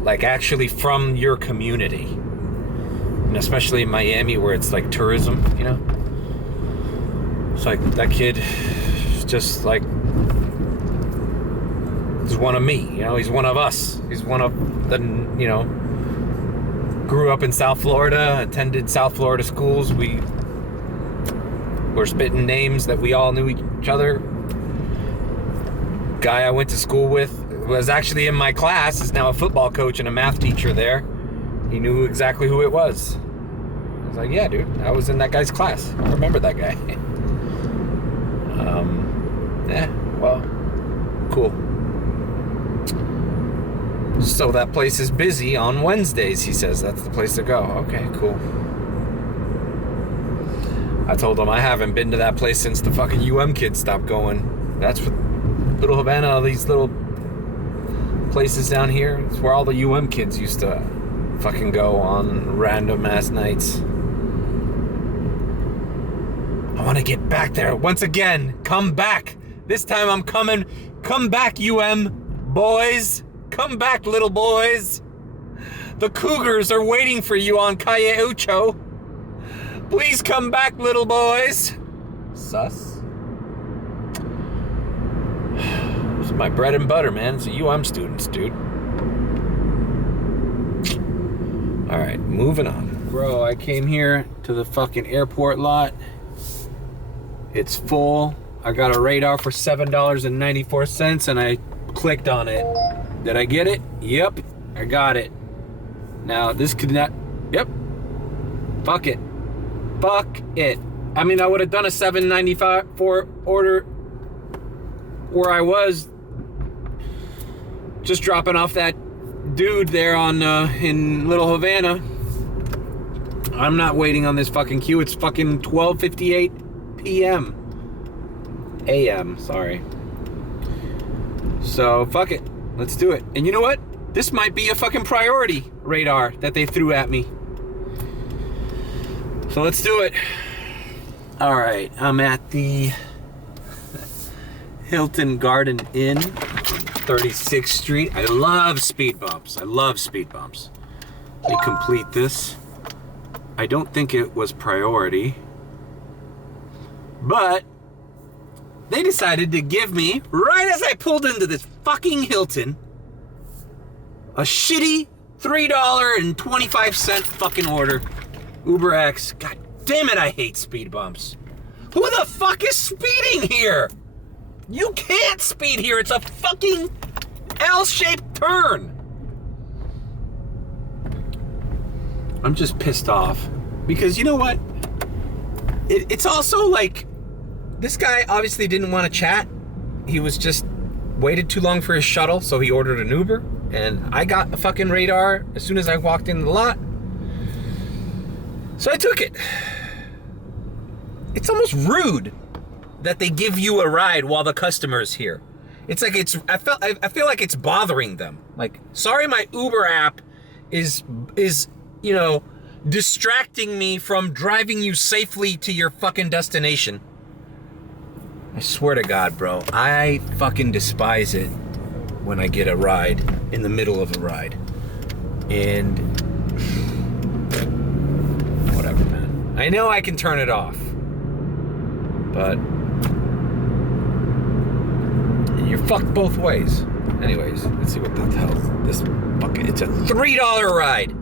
like actually from your community, and especially in Miami where it's like tourism, you know. It's like that kid just like he's one of me, you know, he's one of us. He's one of the, you know, grew up in South Florida, attended South Florida schools. We were spitting names that we all knew each other. Guy I went to school with was actually in my class, is now a football coach and a math teacher there. He knew exactly who it was. I was like, yeah, dude, I was in that guy's class. I remember that guy. Yeah, well, cool. So that place is busy on Wednesdays, he says. That's the place to go. Okay, cool. I told him I haven't been to that place since the fucking kids stopped going. That's what Little Havana, these little places down here, it's where all the kids used to fucking go on random ass nights. I want to get back there once again. Come back. This time I'm coming. Come back, boys. Come back, little boys. The Cougars are waiting for you on Calle Ocho. Please come back, little boys. Sus. This is my bread and butter, man. It's a UM students, dude. Alright, moving on. Bro, I came here to the fucking airport lot. It's full. I got a radar for $7.94 and I clicked on it. Did I get it? Yep, I got it. Now, this could not... Yep. Fuck it. Fuck it. I mean, I would have done a $7.95 order where I was just dropping off that dude there on in Little Havana. I'm not waiting on this fucking queue. It's fucking 12:58 p.m. a.m. Sorry. So fuck it. Let's do it. And you know what? This might be a fucking priority radar that they threw at me. So let's do it. All right, I'm at the Hilton Garden Inn, 36th Street. I love speed bumps. I love speed bumps. Let me complete this. I don't think it was priority, but they decided to give me, right as I pulled into this fucking Hilton, a shitty $3.25 fucking order. UberX. God damn it, I hate speed bumps. Who the fuck is speeding here? You can't speed here. It's a fucking L-shaped turn. I'm just pissed off. Because you know what? It's also like, this guy obviously didn't want to chat. He was just waited too long for his shuttle, so he ordered an Uber. And I got a fucking radar as soon as I walked in the lot. So I took it. It's almost rude that they give you a ride while the customer is here. It's like I feel like it's bothering them. Like, sorry, my Uber app is you know, distracting me from driving you safely to your fucking destination. I swear to God, bro, I fucking despise it when I get a ride in the middle of a ride. And whatever, man. I know I can turn it off, but you're fucked both ways. Anyways, let's see what the hell this fucking... It's a $3 ride.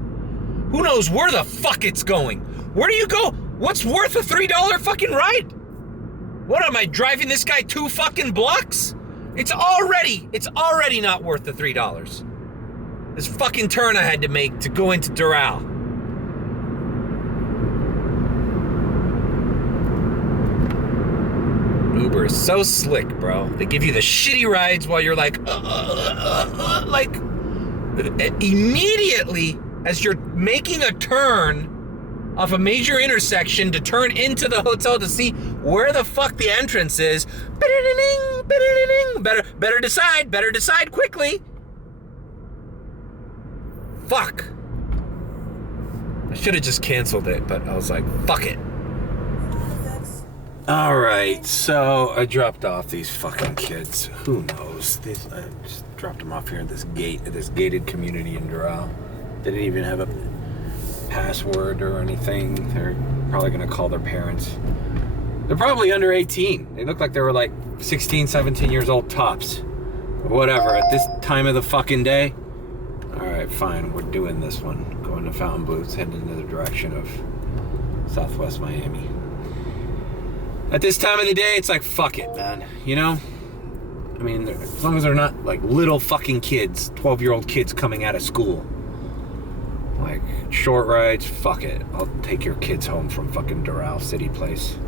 Who knows where the fuck it's going? Where do you go? What's worth a $3 fucking ride? What, am I driving this guy 2 fucking blocks? It's already not worth the $3. This fucking turn I had to make to go into Doral. Uber is so slick, bro. They give you the shitty rides while you're like immediately as you're making a turn off a major intersection to turn into the hotel to see where the fuck the entrance is. Better decide quickly. Fuck. I should have just canceled it, but I was like, fuck it. Alright, so I dropped off these fucking kids. Who knows? I just dropped them off here at this gated community in Doral. They didn't even have a password or anything. They're probably gonna call their parents. They're probably under 18. They look like they were like 16, 17 years old tops. Whatever, at this time of the fucking day. Alright, fine, we're doing this one. Going to Fountain Booths, heading in the direction of Southwest Miami. At this time of the day, it's like, fuck it, man. You know? I mean, as long as they're not like little fucking kids, 12-year-old kids coming out of school. Like, short rides, fuck it. I'll take your kids home from fucking Doral City Place.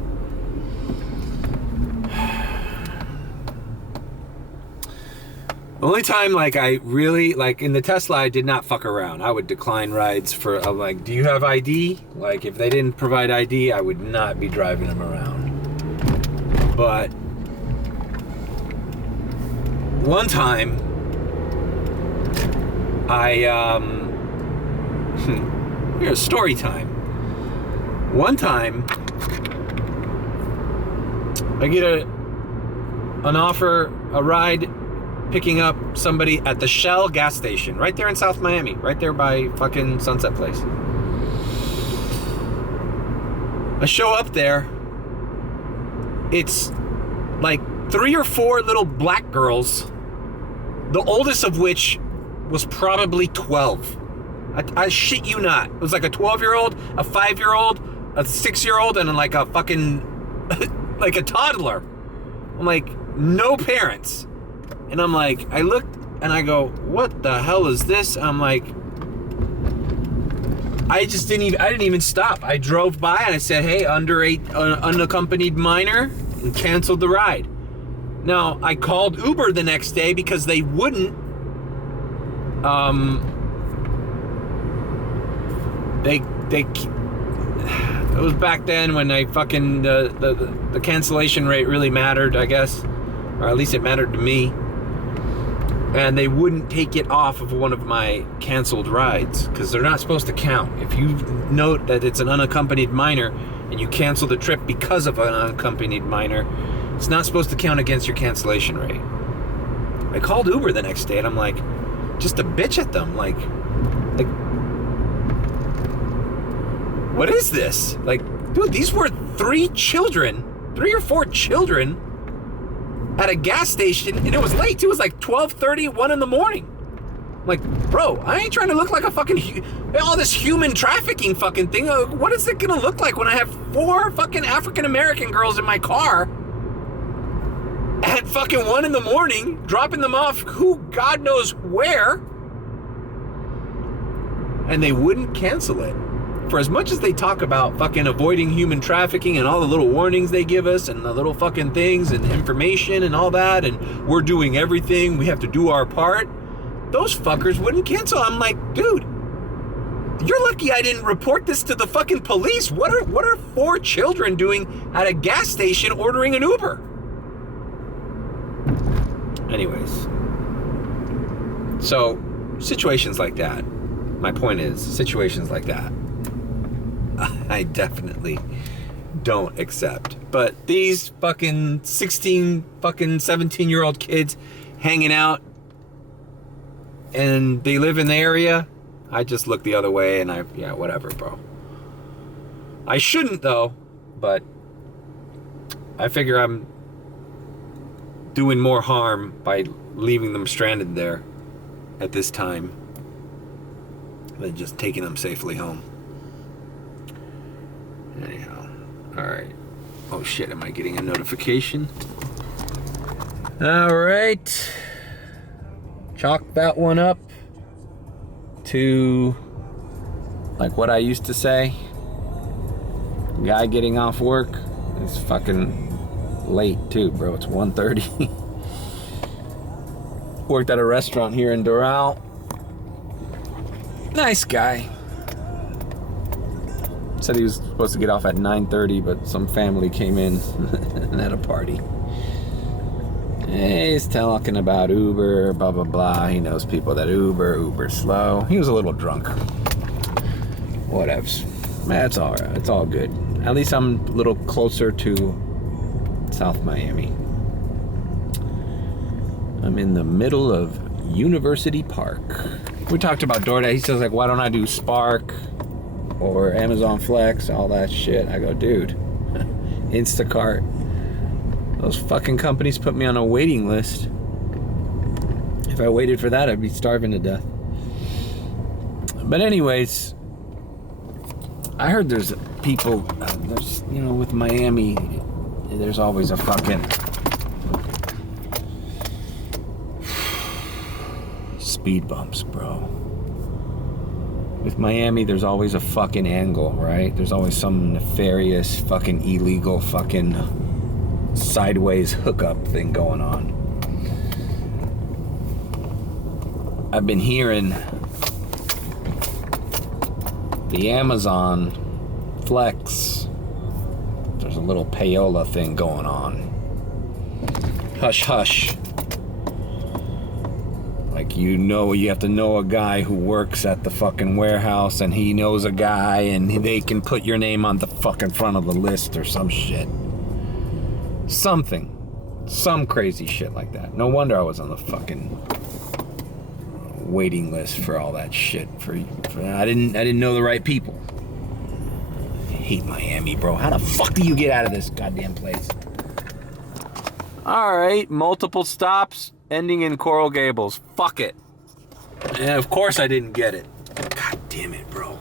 The only time, like, I really, like, in the Tesla, I did not fuck around. I would decline rides for, like, do you have ID? Like, if they didn't provide ID, I would not be driving them around. But one time, here's story time. One time, I get an offer, a ride picking up somebody at the Shell gas station, right there in South Miami, right there by fucking Sunset Place. I show up there. It's like 3 or 4 little black girls, the oldest of which was probably 12. I shit you not. It was like a 12-year-old, a 5-year-old, a 6-year-old, and like a fucking, like a toddler. I'm like, no parents. And I'm like, I looked and I go, what the hell is this? I'm like, I didn't even stop. I drove by and I said, hey, unaccompanied minor, and canceled the ride. Now, I called Uber the next day because they wouldn't. It was back then when I fucking, the cancellation rate really mattered, I guess. Or at least it mattered to me. And they wouldn't take it off of one of my canceled rides because they're not supposed to count. If you note that it's an unaccompanied minor and you cancel the trip because of an unaccompanied minor, it's not supposed to count against your cancellation rate. I called Uber the next day and I'm like, just a bitch at them. Like, what is this? Like, dude, these were 3 or 4 children at a gas station, and it was late too. It was like 12:30, 1 in the morning. I'm like, bro, I ain't trying to look like a fucking all this human trafficking fucking thing. What is it gonna look like when I have 4 fucking African American girls in my car at fucking 1 in the morning, dropping them off who God knows where, and they wouldn't cancel it? For as much as they talk about fucking avoiding human trafficking and all the little warnings they give us and the little fucking things and information and all that, and we're doing everything, we have to do our part, those fuckers wouldn't cancel. I'm like, dude, you're lucky I didn't report this to the fucking police. What are 4 children doing at a gas station ordering an Uber? Anyways, so situations like that, my point is, situations like that, I definitely don't accept. But these fucking 16, fucking 17-year-old kids hanging out and they live in the area, I just look the other way and yeah, whatever, bro. I shouldn't though, but I figure I'm doing more harm by leaving them stranded there at this time than just taking them safely home. Anyhow, all right. Oh shit, am I getting a notification? All right. Chalk that one up to like what I used to say. Guy getting off work. It's fucking late too, bro. It's 1:30. Worked at a restaurant here in Doral. Nice guy. Said he was supposed to get off at 9:30, but some family came in and had a party. He's talking about Uber, blah, blah, blah. He knows people that Uber's slow. He was a little drunk. Whatevs. That's all right. It's all good. At least I'm a little closer to South Miami. I'm in the middle of University Park. We talked about DoorDash. He says, like, why don't I do Spark or Amazon Flex, all that shit? I go, dude, Instacart. Those fucking companies put me on a waiting list. If I waited for that, I'd be starving to death. But anyways, I heard there's people, with Miami, there's always a fucking speed bumps, bro. With Miami, there's always a fucking angle, right? There's always some nefarious, fucking illegal, fucking sideways hookup thing going on. I've been hearing the Amazon Flex, there's a little payola thing going on. Hush hush. Like, you have to know a guy who works at the fucking warehouse and he knows a guy and they can put your name on the fucking front of the list or some shit. Something. Some crazy shit like that. No wonder I was on the fucking waiting list for all that shit. I didn't know the right people. I hate Miami, bro. How the fuck do you get out of this goddamn place? All right, multiple stops ending in Coral Gables. Fuck it. And of course I didn't get it. God damn it, bro.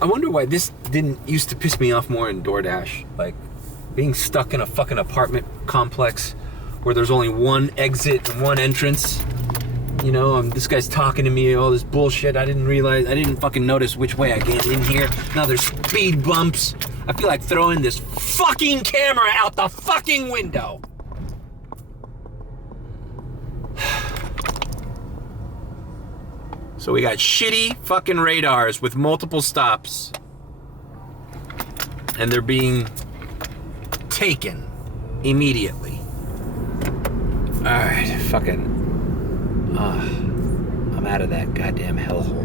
I wonder why this didn't used to piss me off more in DoorDash. Like, being stuck in a fucking apartment complex where there's only one exit and one entrance. You know, this guy's talking to me, all this bullshit. I didn't fucking notice which way I get in here. Now there's speed bumps. I feel like throwing this fucking camera out the fucking window. So we got shitty fucking radars with multiple stops. And they're being taken immediately. Alright, fucking... I'm out of that goddamn hellhole.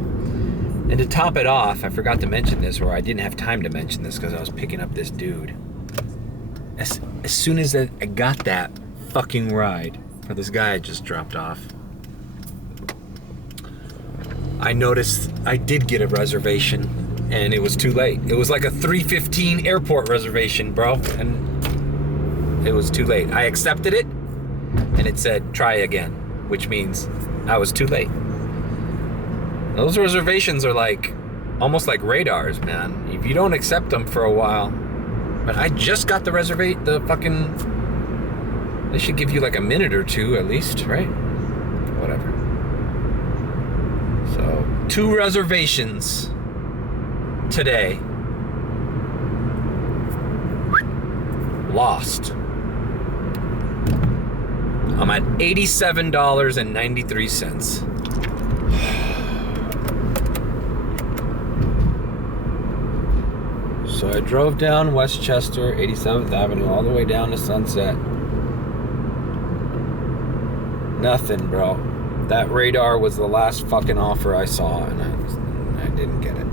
And to top it off, I forgot to mention this, or I didn't have time to mention this because I was picking up this dude. As soon as I got that fucking ride for this guy I just dropped off, I noticed I did get a reservation and it was too late. It was like a 3:15 airport reservation, bro, and it was too late. I accepted it and it said try again, which means I was too late. Those reservations are like almost like radars, man. If you don't accept them for a while, but I just got the fucking, they should give you like a minute or two at least, right? Whatever. So 2 reservations today. Lost. I'm at $87.93. So I drove down Westchester, 87th Avenue, all the way down to Sunset. Nothing, bro. That radar was the last fucking offer I saw, and I didn't get it.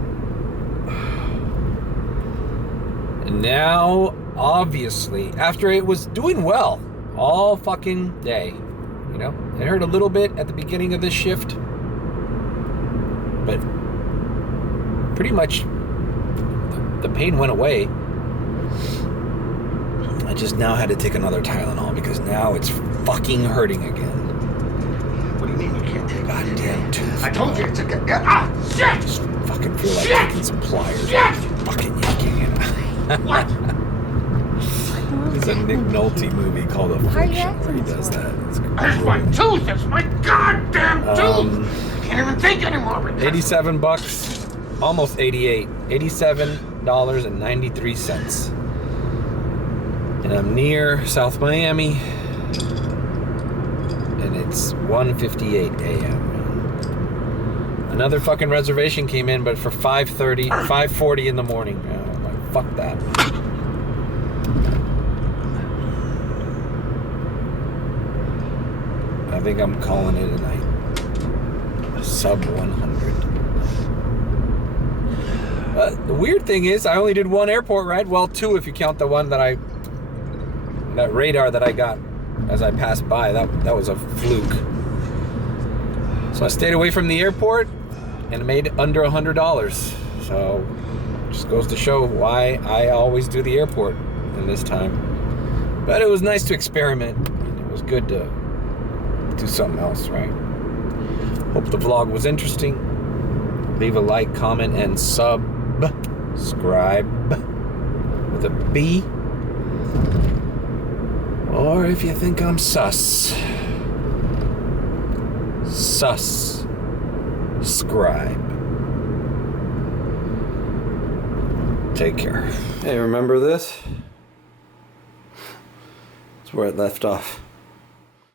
And now, obviously, after it was doing well all fucking day, you know, it hurt a little bit at the beginning of this shift, but pretty much the pain went away. I just now had to take another Tylenol because now it's fucking hurting again. What do you mean you can't take Goddamn tooth. I told you it's a good... shit! I just fucking feel like taking some pliers and fucking yanking it. What? There's a Nick Nolte movie called Affliction where he does that. It's That's my tooth! That's my goddamn tooth! I can't even think anymore. $87, almost 88. $87.93. And I'm near South Miami. And it's 1:58 a.m. Another fucking reservation came in, but for 5:40 in the morning. I'm like, fuck that. I think I'm calling it a night. Sub 100. The weird thing is, I only did 1 airport ride. Well, 2 if you count the one that radar that I got as I passed by. That was a fluke. So I stayed away from the airport and made under $100. So just goes to show why I always do the airport in this time. But it was nice to experiment. It was good to do something else, right? Hope the vlog was interesting. Leave a like, comment, and subscribe with a B. Or if you think I'm sus, subscribe. Take care. Hey, remember this? It's where it left off.